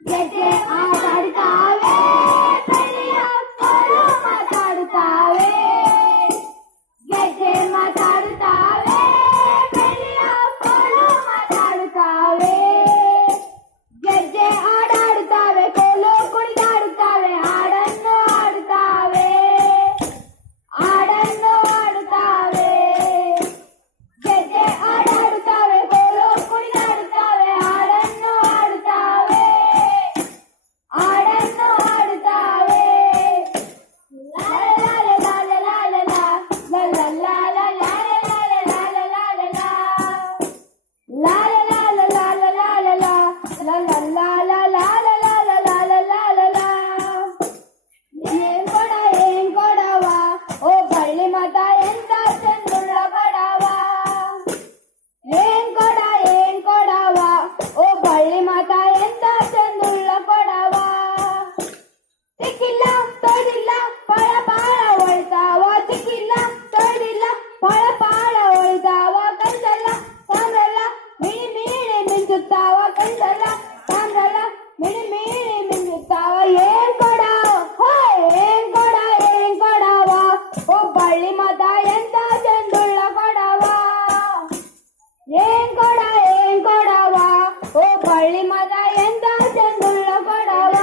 ಗೆಜ್ಜೆ ಆಟಾಡ್ತಾವೆ ಬೆಳ್ಳಿಯ ಕೋಲು ಮಾತಾಡುತ್ತಾವೆ ಗೆಜ್ಜೆ ಮಾತಾಡುತ್ತಾವೆ ಬೆಳ್ಳಿಯ ಕೋಲು ಮಾತಾಡುತ್ತಾವೆ ಗೆಜ್ಜೆ ಆಡಾಡುತ್ತಾವೆ ಕೋಲು ಕುಣಿದಾಡುತ್ತಾವೆ ಹಾಡನ್ನು ಆಡುತ್ತಾವೆ ಗೆಜ್ಜೆ ಆಡಾಡುತ್ತಾವೆ ಕೋಲು ಕುಣಿದಾಡುತ್ತಾವೆ ಹಾಡನ್ನು ಆಡುತ್ತಾವೆ ಏನ್ ಕೊಡವ ಓ ಬಳ್ಳಿ ಮತ ಎಂತ ಚಂದುಳ್ಳ ಕೊಡವ ಏನ್ ಕೊಡವ ಓ ಬಳ್ಳಿ ಮತ ಎಂತ ಚಂದುಳ್ಳ ಕೊಡವ ಸಿಕ್ಕಿಲ್ಲ ತೊಳೆದಿಲ್ಲ ಪಳ ಪಾಳ ಒಳ್ತಾವ ಸಿಕ್ಕಿಲ್ಲ ತೊಳೆದಿಲ್ಲ ಪಳ ಪಾಳ ಒಳ್ತಾವ ಕಣ್ಸಲ್ಲ ಕಾಂದ್ರಲ್ಲ ಮಿಣಿ ಮೀಣಿ ಮಿಂಚುತ್ತಾವ ಕಣ್ಸಲ್ಲ ಕಾಂದ್ರಲ್ಲ ಮಿಣಿ ಮೀಣಿ ಮಿಂಚುತ್ತಾವ ಏನ್ ಕೊಡವ ಓ ಬಳ್ಳಿ ಮತ ಎಂತ ಚಂದುಳ್ಳ ಕೊಡವ ಏನ್ ಕೊಡವ ಓ ಬಳ್ಳಿ ಮತ ಎಂತ ಚಂದುಳ್ಳ ಕೊಡವ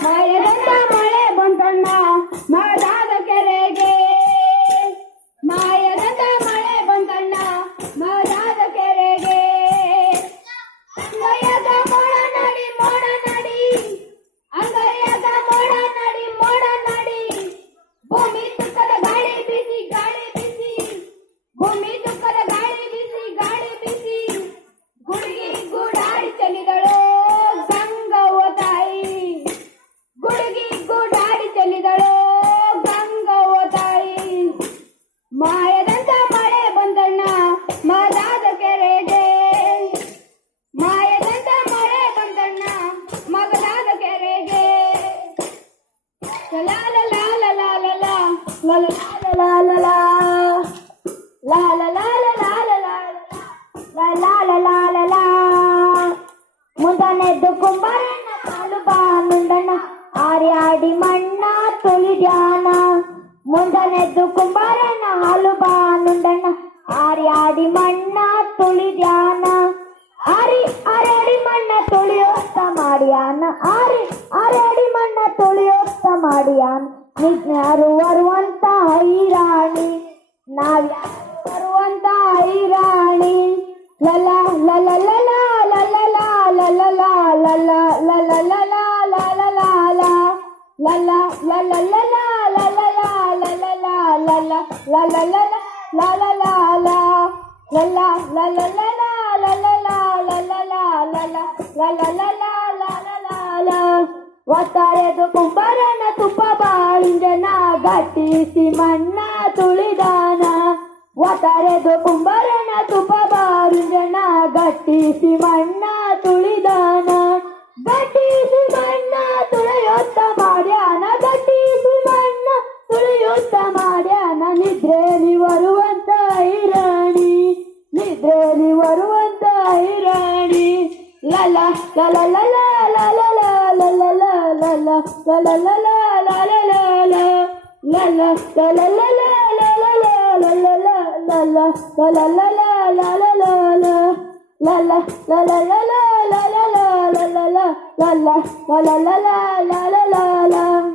ಮಾಯದಂತ ಮಳೆ ಬಂತಣ್ಣ ಮಗದಾದ ಕೆರೆಗೆ ಮಾಯದಂತ ಮಳೆ ಬಂತಣ್ಣ ಮಗದಾದ ಕೆರೆಗೆ ಅಂಗಯ್ಯದ ಮೋಡ ನಡಿ ಅಂಗಯ್ಯದ ಮೋಡ ನಡಿ ಭೂಮಿ ತುಕ್ಕದ ಗಾಳಿ ಬಿಸಿ ಭೂಮಿ ತುಕ್ಕದ ಗಾಳಿ ಬಿಸಿ ಗುಡುಗಿ ಗೂಡಾಡಿ ಚೆಲ್ಲಿದಳು ಗಂಗವ್ವ ತಾಯಿ ಗುಡುಗಿ ಗೂಡಾಡಿ ಚೆಲ್ಲಿದಳು ಗಂಗವ್ವ ತಾಯಿ ಮಾಯದಂತ ಮಳೆ ಬಂದಣ್ಣ ಮಗದಾದ ಕೆರೆಗೆ ಮಾಯದಂತ ಮಳೆ ಬಂದಣ್ಣ ಮಗದಾದ ಕೆರೆಗೆ ಮುಂದನೆದ್ದು ಕುಂಬಾರಣ್ಣ ಕಾಲು ಬಾನುಂಡಣ್ಣ ಆಡಿ ಮಣ್ಣ ತುಳಿದ್ಯಾನ ಮುಂದನೆದ್ದು ಕುಂಬಾರಣ್ಣ ಹಾಲು ಬಾನುಂಡಣ್ಣ ಆಡಿ ಮಣ್ಣ ತುಳಿದ್ಯಾನ ಅರಡಿ ಮಣ್ಣ ತುಳಿಯೋತ್ತ ಮಾಡ್ಯಾನ ಅರಡಿ ಮಣ್ಣ ತುಳಿಯೋತ್ತ ಮಾಡ್ಯಾನ ನಿಜ್ಞಾರು ಬರುವಂತ ಹೈರಾಣಿ ನಾವ್ಯಾರು ಬರುವಂತ ಹೈರಾಣಿ ಲಲ ಲಲ ಲಲ ಲಲ ಲಲ ಲಲ ಲಲ ಒತ್ತಾರೆದು ಕುಂಬಾರನ ತುಪ್ಪ ಬಾಳಿಂಜನ ಗಟ್ಟಿಸಿ ಮಣ್ಣ ತುಳಿದಾನ ಒತ್ತಾರೆದು ಕುಂಬಾರನ ತುಪ್ಪ ಬಾಳಿಂಜನ ಗಟ್ಟಿಸಿ ಮಣ್ಣ ತುಳಿದಾನ ಗಟ್ಟಿಸಿ ಮಣ್ಣ ತುಳಿಯೋತ್ತ ಮಾಡ್ಯಾನ ಗಟ್ಟಿಸಿ ಮಣ್ಣ ತುಳಿಯೋತ್ತ ಮಾಡ್ಯಾನ ನಿದ್ರೆಲಿ ಬರುವಂತ ಹೈರಾಣಿ ನಿದ್ರೆಲಿ ಬರುವಂತ ಹೈರಾಣಿ ಲಲ ಲಲ ಲಲ ಲಲ ಲಲ ಲಲ ಲಲ ಲಲ ಲಲ ಲಲ ಲಲ la la la la la